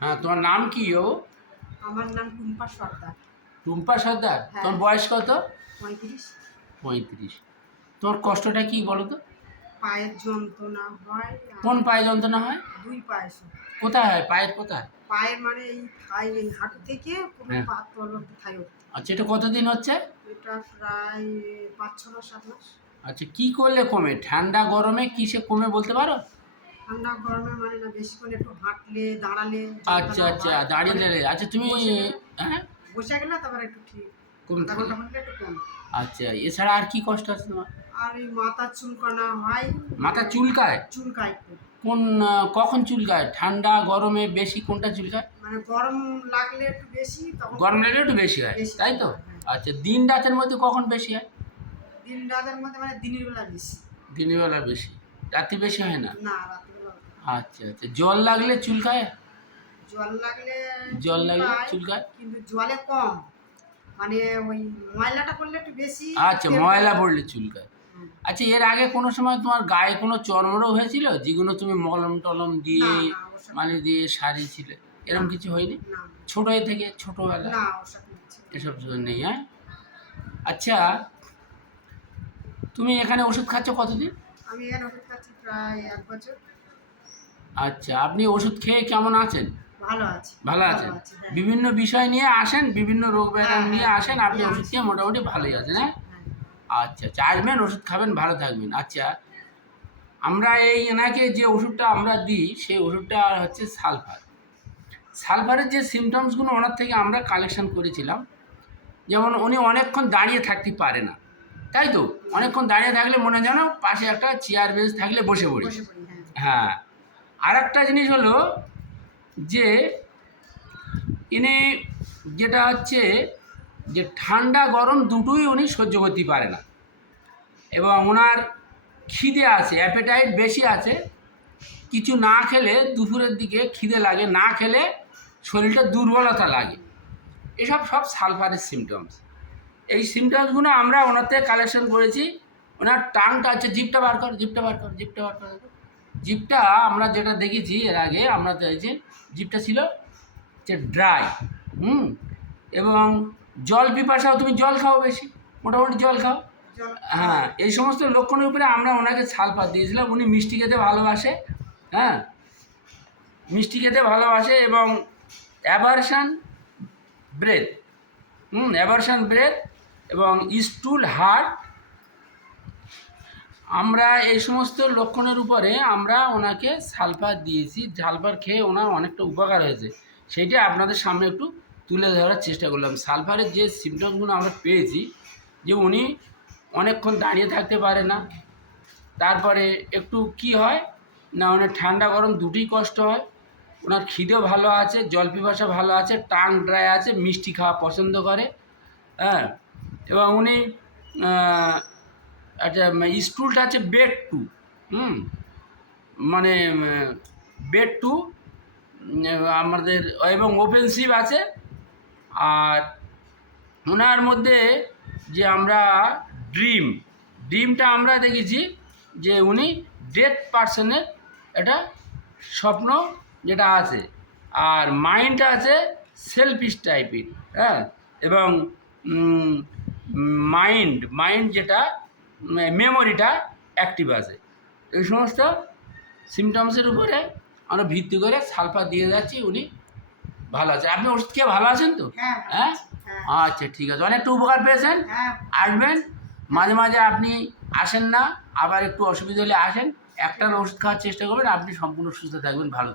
হ্যাঁ, তোমার নাম কি ও? আমার নাম টুম্পা সর্দার। টুম্পা সর্দার। হ্যাঁ। তোমার বয়স কত? 35। 35। তোমার কষ্টটা কি বলো তো? পায়ের যন্ত্রণা হয়। কোন পায়ে যন্ত্রণা হয়? দুই পায়ে শুধু। কোথায় হয়? পায়ের কোথায়? পায়ের মানে এই থাই, এই হাঁটু থেকে পুরো হ্যাঁ। পা তলতে থাই অবধি। আচ্ছা, এটা কতদিন হচ্ছে? এটা প্রায় 5-6 মাস 7 মাস। আচ্ছা, কি করলে কমে? ঠান্ডা গরমে কিসে কমে বলতে পারো? ঠান্ডা গরমে মানে না, বেশিক্ষণ একটু হাঁটলে দাঁড়ালে আচ্ছা আচ্ছা, দাঁড়িয়ে দাঁড়িয়ে। আচ্ছা, তুমি হ্যাঁ বসে গেলে তারপরে একটু ঠিক কম আধা থাকে। ঘন্টা হলে একটু কম। আচ্ছা, এছাড়া আর কি কষ্ট আছে তোমার? আর এই মাথা চুলকানো হয়। মাথা চুলকায়? চুলকায় একটু। কখন চুলকায়? ঠান্ডা গরমে বেশি কোনটা চুলকায়? মানে গরম লাগলে একটু বেশি, তখন গরম লাগলে একটু বেশি হয়, বেশি তাই তো? হ্যাঁ। আচ্ছা, দিন রাতের মধ্যে কখন বেশি হয়? দিন রাতের মধ্যে মানে দিনের বেলা বেশি। দিনের বেলা বেশি, রাতে বেশি হয় না? না, রাতের বেলা আচ্ছা আচ্ছা, জল লাগলে চুলকায়? জল লাগলে জল লাগলে চুলকায়? কিন্তু জলে কম, মানে ওই ময়লাটা করলে একটু বেশি। আচ্ছা, ময়লা পড়লে চুলকায়। হুম। আচ্ছা, এর আগে কোনো সময় তোমার গায়ে কোনো চর্মরোগ হয়েছিল যেগুলো তুমি মলম টলম দিয়ে না, না, ওসব মানে দিয়ে সারিয়েছিলে? এরকম কিছু হয়নি? না, ছোট থেকে ছোটবেলা না, ওসব কিছু না। এসব কিছু নেই? হ্যাঁ। আচ্ছা, তুমি এখানে ওষুধ খাচ্ছ কতদিন? আমি এর ওষুধ খাচ্ছি প্রায় 1 বছর। আচ্ছা, আপনি ওষুধ খেয়ে কেমন আছেন? ভালো আছে। ভালো আছেন? হ্যাঁ। বিভিন্ন বিষয় নিয়ে আসেন, বিভিন্ন রোগ ব্যাধি হ্যাঁ, নিয়ে হ্যাঁ, আসেন, আপনি হ্যাঁ, ওষুধ খেয়ে মোটামুটি ভালোই আছেন, হ্যাঁ? হ্যাঁ। আচ্ছা আচ্ছা, আসবেন, ওষুধ খাবেন, ভালো থাকবেন। আচ্ছা, আমরা এই এনাকে যে ওষুধটা আমরা দিই সেই ওষুধটা হচ্ছে সালফার। সালফারের যে সিমটমসগুলো ওনার থেকে আমরা কালেকশন করেছিলাম, যেমন উনি অনেকক্ষণ দাঁড়িয়ে থাকতে পারে না, তাই তো? অনেকক্ষণ দাঁড়িয়ে থাকলে মনে যেন পাশে একটা চেয়ার বেঞ্চ থাকলে বসে পড়ি। বসে পড়ি, হ্যাঁ। হ্যাঁ। আর একটা জিনিস হলো যে ইনি যেটা হচ্ছে যে ঠান্ডা গরম দুটোই উনি সহ্য করতে পারে না, এবং ওনার খিদে আছে, অ্যাপেটাইট বেশি আছে। কিছু না খেলে দুপুরের দিকে খিদে লাগে, না খেলে শরীরটা দুর্বলতা লাগে। এসব সব সালফারের সিমটমস। এই সিমটমসগুলো আমরা ওনার থেকে কালেকশন করেছি। ওনার টাংটা আছে, জিভটা বার কর, জিভটা বার কর, জিভটা বার কর। জিভটা আমরা যেটা দেখেছি এর আগে, আমরা দেখেছি জিভটা ছিল যে ড্রাই। এবং জল পিপাসাও, তুমি জল খাও বেশি, মোটামুটি জল খাও। জল। হ্যাঁ, এই সমস্ত লক্ষণের উপরে আমরা ওনাকে সালফার দিয়েছিলাম। উনি মিষ্টি খেতে ভালোবাসে, হ্যাঁ, মিষ্টি খেতে ভালোবাসে, এবং অ্যাভারশন ব্রেথ, অ্যাভারশন ব্রেথ এবং স্টুল হার্ট, আমরা এই সমস্ত লক্ষণের উপরে আমরা ওনাকে সালফার দিয়েছি। সালফার খেয়ে ওনার অনেকটা উপকার হয়েছে, সেইটা আপনাদের সামনে একটু তুলে ধরার চেষ্টা করলাম। সালফারের যে সিমটমসগুলো আমরা পেয়েছি, যে উনি অনেকক্ষণ দাঁড়িয়ে থাকতে পারে না, তারপরে একটু কি হয় না, ওনার ঠান্ডা গরম দুটোই কষ্ট হয়, ওনার খিদেও ভালো আছে, জল পিপাসা ভালো আছে, টাং ড্রাই আছে, মিষ্টি খাওয়া পছন্দ করে, হ্যাঁ। এবং উনি একটা স্টুলটা আছে বেড টু, মানে বেড টু আমাদের, এবং ওপেনসিভ আছে। আর ওনার মধ্যে যে আমরা ড্রিমটা আমরা দেখেছি যে উনি ডেথ পার্সনের একটা স্বপ্ন যেটা আছে, আর মাইন্ডটা আছে সেলফিশ টাইপের, হ্যাঁ। এবং মাইন্ড যেটা মেমোরিটা অ্যাক্টিভ আছে। এই সমস্ত সিমটমসের উপরে আমরা ভিত্তি করে সালফার দিয়ে যাচ্ছি, উনি ভালো আছে। আপনি ওষুধ খেয়ে ভালো আছেন তো? হ্যাঁ, হ্যাঁ। হ্যাঁ। আচ্ছা, ঠিক আছে, অনেকটা উপকার পেয়েছেন। হ্যাঁ। আসবেন, মাঝে মাঝে আপনি আসেন না, আবার একটু অসুবিধা হলে আসেন, একটানা ওষুধ খাওয়ার চেষ্টা করবেন, আপনি সম্পূর্ণ সুস্থ থাকবেন, ভালো থাকবেন।